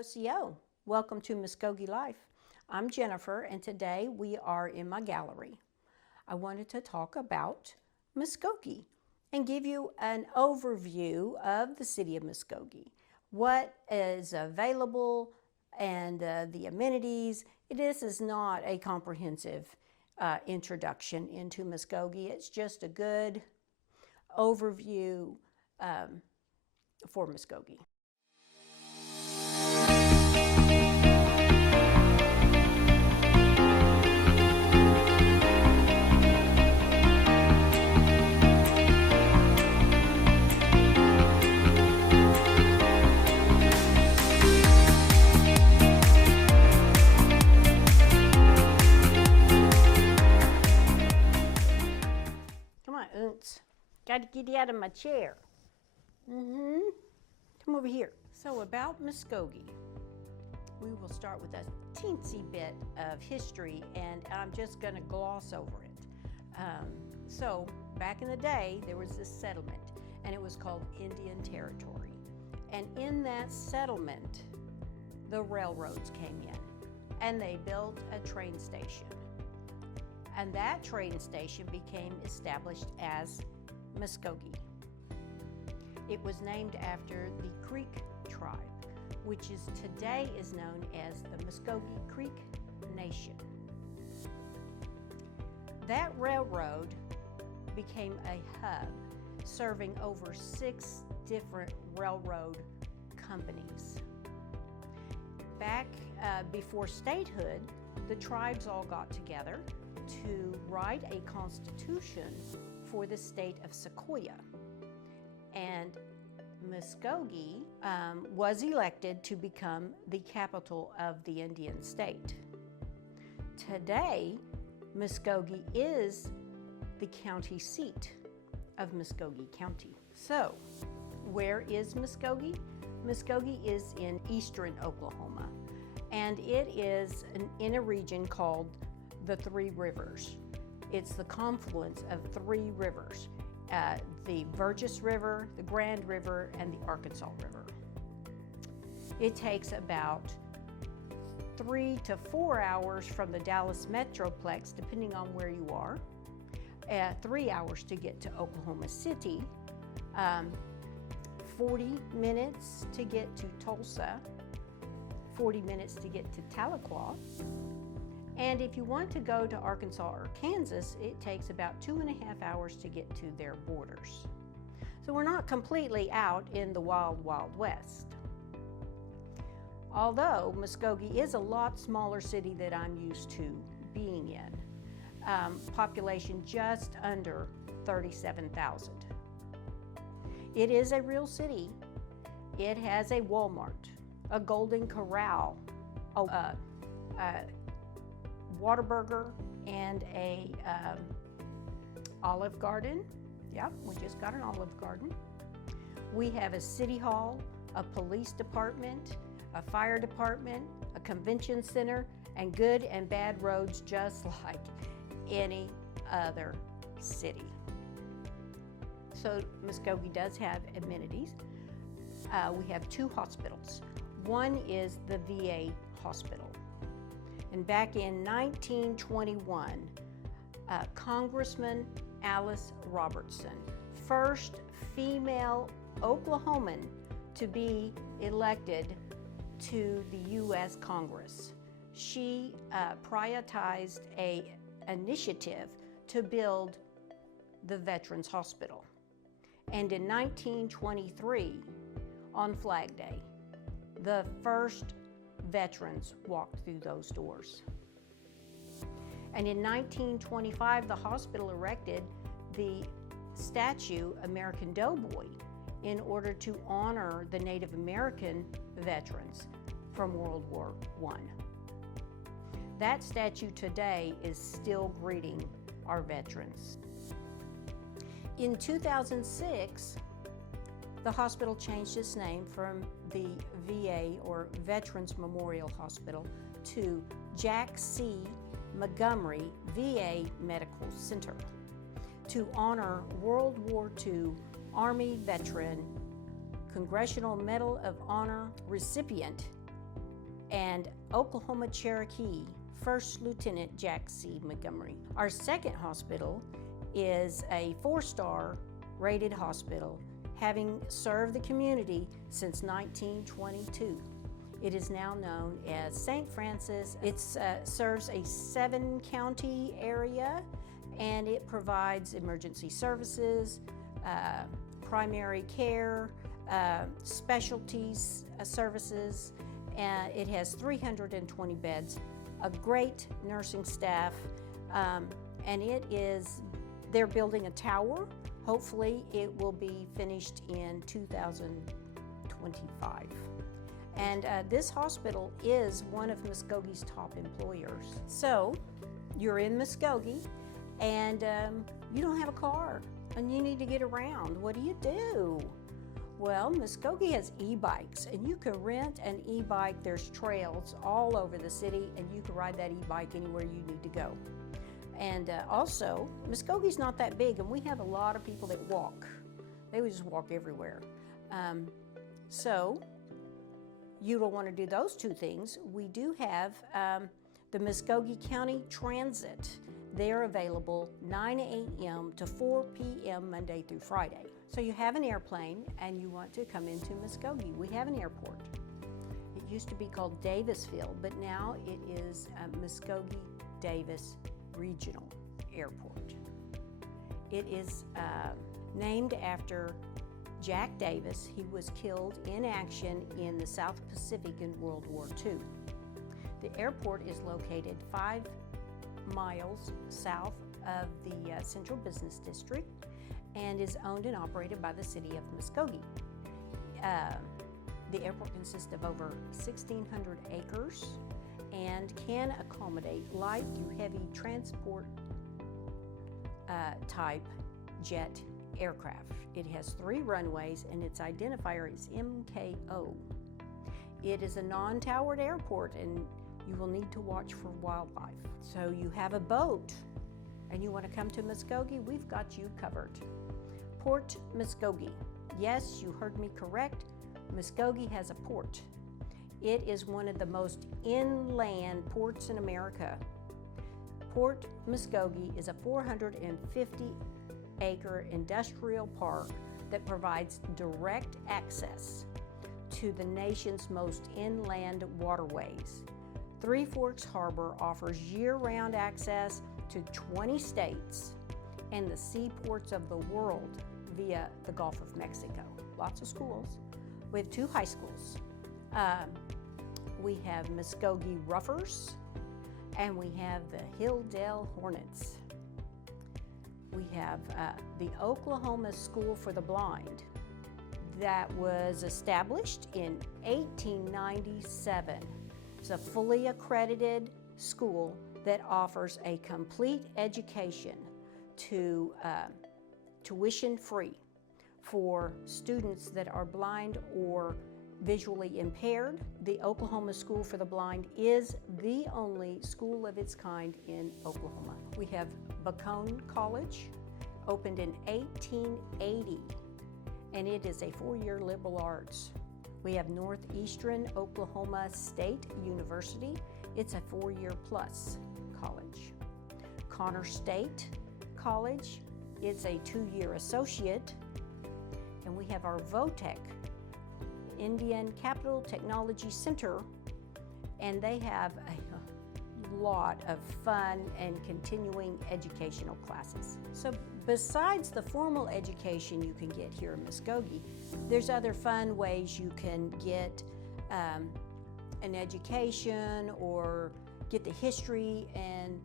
OCO. Welcome to Muskogee Life. I'm Jennifer, and today we are in my gallery. I wanted to talk about Muskogee and give you an overview of the city of Muskogee, what is available and the amenities. This is not a comprehensive introduction into Muskogee. It's just a good overview for Muskogee. Got to get you out of my chair. Come over here. So about Muskogee, we will start with a teensy bit of history, and I'm just going to gloss over it. So back in the day, there was this settlement, and it was called Indian Territory. And in that settlement, the railroads came in, and they built a train station. And that train station became established as Muskogee. It was named after the Creek tribe, which is today is known as the Muskogee Creek Nation. That railroad became a hub, serving over 6 different railroad companies. Back before statehood, the tribes all got together to write a constitution for the state of Sequoia. And Muskogee was elected to become the capital of the Indian state. Today, Muskogee is the county seat of Muskogee County. So, where is Muskogee? Muskogee is in eastern Oklahoma, and it is in a region called the Three Rivers. It's the confluence of 3 rivers, the Burgess River, the Grand River, and the Arkansas River. It takes about 3 to 4 hours from the Dallas Metroplex, depending on where you are, 3 hours to get to Oklahoma City, 40 minutes to get to Tulsa, 40 minutes to get to Tahlequah. And if you want to go to Arkansas or Kansas, it takes about 2.5 hours to get to their borders. So we're not completely out in the wild, wild west. Although Muskogee is a lot smaller city than I'm used to being in. Population just under 37,000. It is a real city. It has a Walmart, a Golden Corral, a Whataburger, and a Olive Garden. Yep, we just got an Olive Garden. We have a city hall, a police department, a fire department, a convention center, and good and bad roads just like any other city. So Muskogee does have amenities. We have 2 hospitals. One is the VA hospital. And back in 1921, Congressman Alice Robertson, first female Oklahoman to be elected to the U.S. Congress. She prioritized an initiative to build the Veterans Hospital. And in 1923, on Flag Day, the first veterans walked through those doors. And in 1925, the hospital erected the statue American Doughboy in order to honor the Native American veterans from World War I. That statue today is still greeting our veterans. In 2006, the hospital changed its name from the VA, or Veterans Memorial Hospital, to Jack C. Montgomery VA Medical Center to honor World War II Army veteran, Congressional Medal of Honor recipient and Oklahoma Cherokee First Lieutenant Jack C. Montgomery. Our second hospital is a 4-star rated hospital, having served the community since 1922. It is now known as St. Francis. It serves a 7-county area, and it provides emergency services, primary care, specialties services. It has 320 beds, a great nursing staff, and they're building a tower. Hopefully it will be finished in 2025. And this hospital is one of Muskogee's top employers. So you're in Muskogee and you don't have a car and you need to get around. What do? Well, Muskogee has e-bikes, and you can rent an e-bike. There's trails all over the city, and you can ride that e-bike anywhere you need to go. And also, Muskogee's not that big, and we have a lot of people that walk. They would just walk everywhere. So you don't want to do those two things. We do have the Muskogee County Transit. They're available 9 a.m. to 4 p.m. Monday through Friday. So you have an airplane and you want to come into Muskogee. We have an airport. It used to be called Davisville, but now it is Muskogee-Davis Regional Airport. It is named after Jack Davis. He was killed in action in the South Pacific in World War II. The airport is located 5 miles south of the Central Business District and is owned and operated by the City of Muskogee. The airport consists of over 1,600 acres and can accommodate light through heavy transport type jet aircraft. It has 3 runways and its identifier is MKO. It is a non-towered airport and you will need to watch for wildlife. So you have a boat and you want to come to Muskogee, we've got you covered. Port Muskogee. Yes, you heard me correct. Muskogee has a port. It is one of the most inland ports in America. Port Muskogee is a 450-acre industrial park that provides direct access to the nation's most inland waterways. Three Forks Harbor offers year-round access to 20 states and the seaports of the world via the Gulf of Mexico. Lots of schools. We have 2 high schools. We have Muskogee Ruffers and we have the Hilldale Hornets. We have the Oklahoma School for the Blind that was established in 1897. It's a fully accredited school that offers a complete education to tuition-free for students that are blind or visually impaired. The Oklahoma School for the Blind is the only school of its kind in Oklahoma. We have Bacone College, opened in 1880, and it is a 4-year liberal arts. We have Northeastern Oklahoma State University. It's a 4-year plus college. Connor State College, it's a 2-year associate. And we have our VOTEC, Indian Capital Technology Center, and they have a lot of fun and continuing educational classes. So besides the formal education you can get here in Muskogee, there's other fun ways you can get an education or get the history and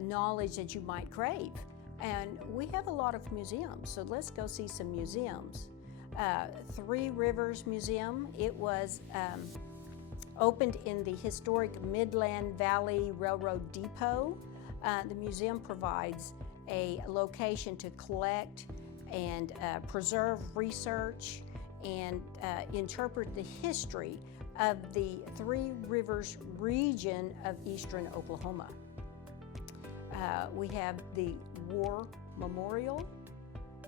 knowledge that you might crave. And we have a lot of museums, so let's go see some museums. Three Rivers Museum, it was opened in the historic Midland Valley Railroad Depot. The museum provides a location to collect and preserve research and interpret the history of the Three Rivers region of eastern Oklahoma. We have the War Memorial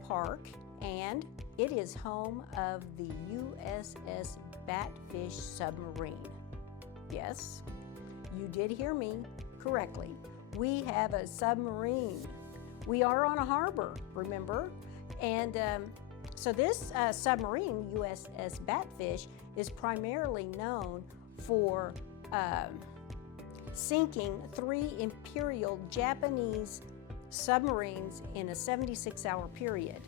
Park, and it is home of the USS Batfish submarine. Yes, you did hear me correctly. We have a submarine. We are on a harbor, remember? And so this submarine, USS Batfish, is primarily known for sinking 3 Imperial Japanese submarines in a 76-hour period.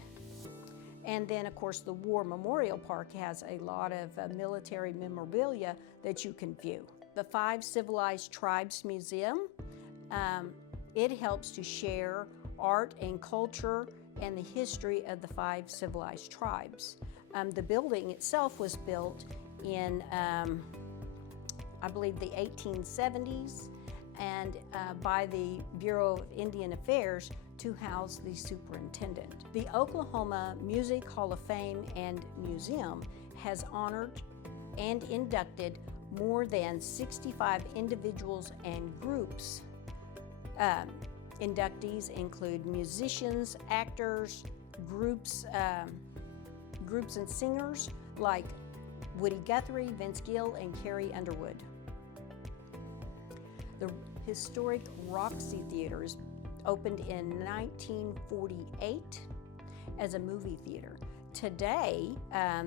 And then, of course, the War Memorial Park has a lot of military memorabilia that you can view. The 5 Civilized Tribes Museum, it helps to share art and culture and the history of the 5 civilized tribes. The building itself was built in, I believe, the 1870s, and by the Bureau of Indian Affairs to house the superintendent. The Oklahoma Music Hall of Fame and Museum has honored and inducted more than 65 individuals and groups. Inductees include musicians, actors, groups and singers like Woody Guthrie, Vince Gill, and Carrie Underwood. The historic Roxy Theater opened in 1948 as a movie theater. Today,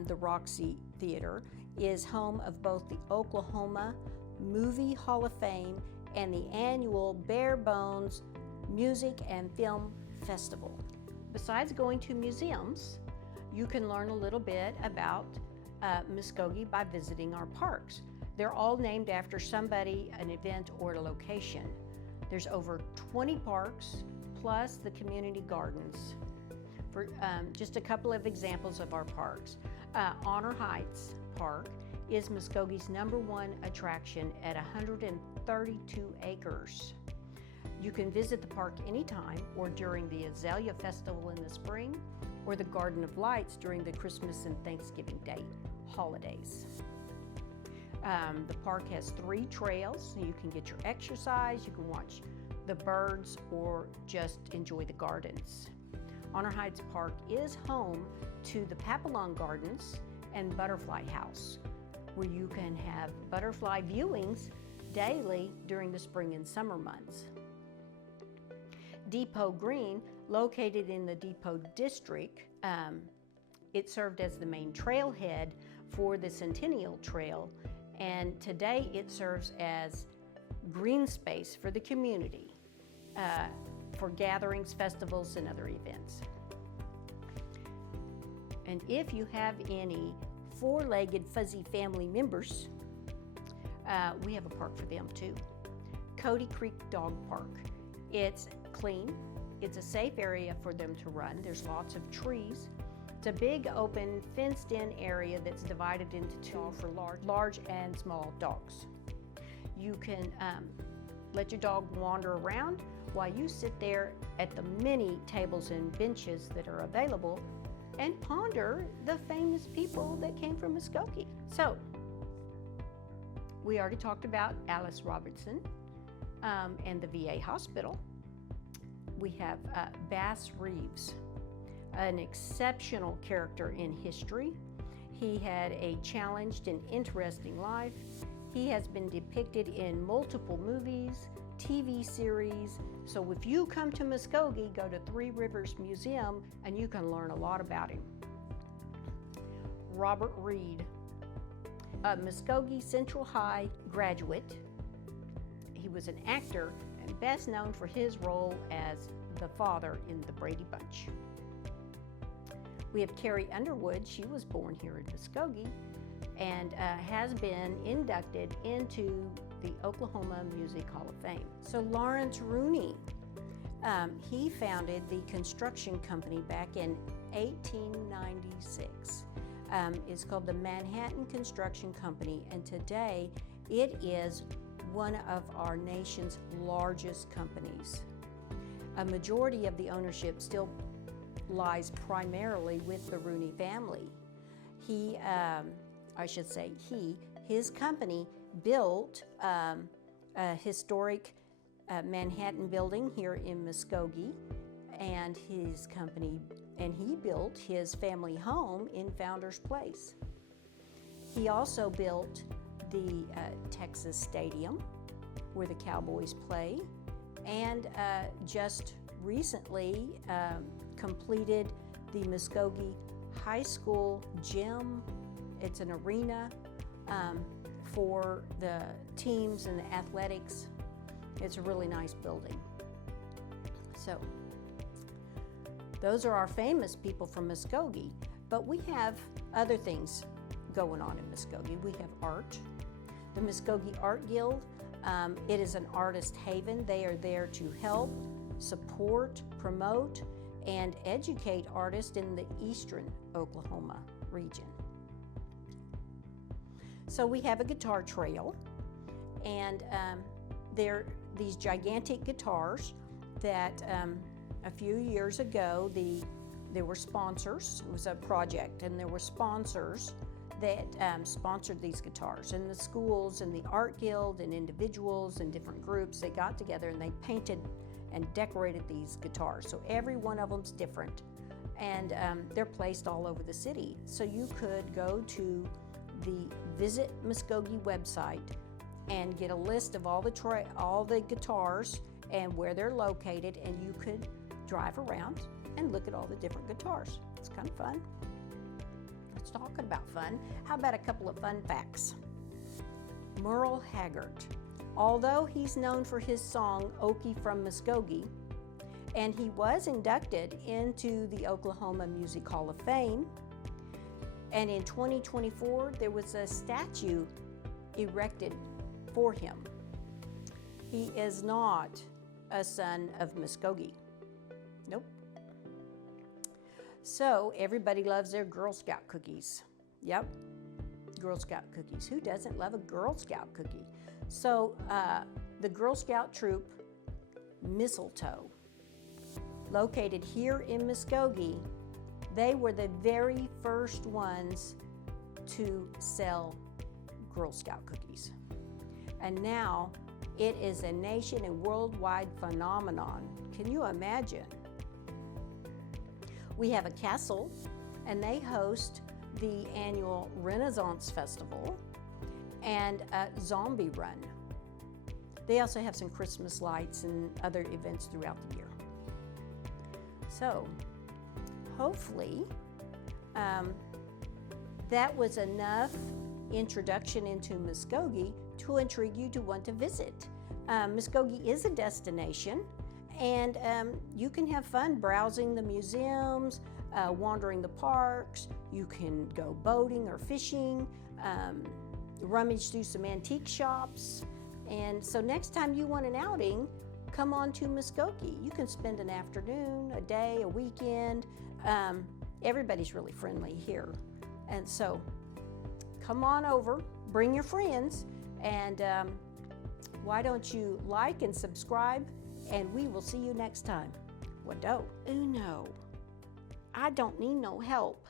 the Roxy Theater is home of both the Oklahoma Movie Hall of Fame and the annual Bare Bones Music and Film Festival. Besides going to museums, you can learn a little bit about Muskogee by visiting our parks. They're all named after somebody, an event, or a location. There's over 20 parks, plus the community gardens. For just a couple of examples of our parks. Honor Heights Park is Muskogee's #1 attraction at 132 acres. You can visit the park anytime or during the Azalea Festival in the spring or the Garden of Lights during the Christmas and Thanksgiving Day holidays. The park has 3 trails, so you can get your exercise, you can watch the birds, or just enjoy the gardens. Honor Heights Park is home to the Papillon Gardens and Butterfly House, where you can have butterfly viewings daily during the spring and summer months. Depot Green, located in the Depot District, it served as the main trailhead for the Centennial Trail, and today it serves as green space for the community for gatherings, festivals, and other events. And if you have any 4-legged fuzzy family members, we have a park for them too. Cody Creek Dog Park. It's clean, it's a safe area for them to run. There's lots of trees. It's a big, open, fenced-in area that's divided into 2 for large and small dogs. You can let your dog wander around while you sit there at the many tables and benches that are available and ponder the famous people that came from Muskogee. So, we already talked about Alice Robertson and the VA hospital. We have Bass Reeves, an exceptional character in history. He had a challenged and interesting life. He has been depicted in multiple movies, TV series. So if you come to Muskogee, go to Three Rivers Museum and you can learn a lot about him. Robert Reed, a Muskogee Central High graduate. He was an actor and best known for his role as the father in the Brady Bunch. We have Carrie Underwood. She was born here in Muskogee and has been inducted into the Oklahoma Music Hall of Fame. So Lawrence Rooney, he founded the construction company back in 1896. It's called the Manhattan Construction Company, and today it is one of our nation's largest companies. A majority of the ownership still lies primarily with the Rooney family. His company built a historic Manhattan building here in Muskogee, and he built his family home in Founder's Place. He also built the Texas Stadium where the Cowboys play, and just recently completed the Muskogee High School gym. It's an arena for the teams and the athletics. It's a really nice building. So those are our famous people from Muskogee, but we have other things going on in Muskogee. We have art. The Muskogee Art Guild, it is an artist haven. They are there to help, support, promote, and educate artists in the eastern Oklahoma region. So we have a guitar trail, and they're these gigantic guitars that a few years ago there were sponsors. It was a project, and there were sponsors that sponsored these guitars. And the schools and the art guild and individuals and different groups, they got together and they painted and decorated these guitars. So every one of them's different, and they're placed all over the city. So you could go to the Visit Muskogee website and get a list of all the guitars and where they're located, and you could drive around and look at all the different guitars. It's kind of fun. Let's talk about fun. How about a couple of fun facts? Merle Haggard, although he's known for his song Okie from Muskogee, and he was inducted into the Oklahoma Music Hall of Fame, and in 2024 there was a statue erected for him. He is not a son of Muskogee. Nope. So everybody loves their Girl Scout cookies. Yep, Girl Scout cookies. Who doesn't love a Girl Scout cookie? So the Girl Scout troop, Mistletoe, located here in Muskogee, they were the very first ones to sell Girl Scout cookies. And now it is a nation and worldwide phenomenon. Can you imagine? We have a castle, and they host the annual Renaissance Festival and a zombie run. They also have some Christmas lights and other events throughout the year. So hopefully that was enough introduction into Muskogee to intrigue you to want to visit. Muskogee is a destination, and you can have fun browsing the museums, wandering the parks. You can go boating or fishing, rummage through some antique shops. And so next time you want an outing, come on to Muskogee. You can spend an afternoon, a day, a weekend. Everybody's really friendly here. And so come on over, bring your friends, and why don't you like and subscribe, and we will see you next time. Wado, uno, I don't need no help.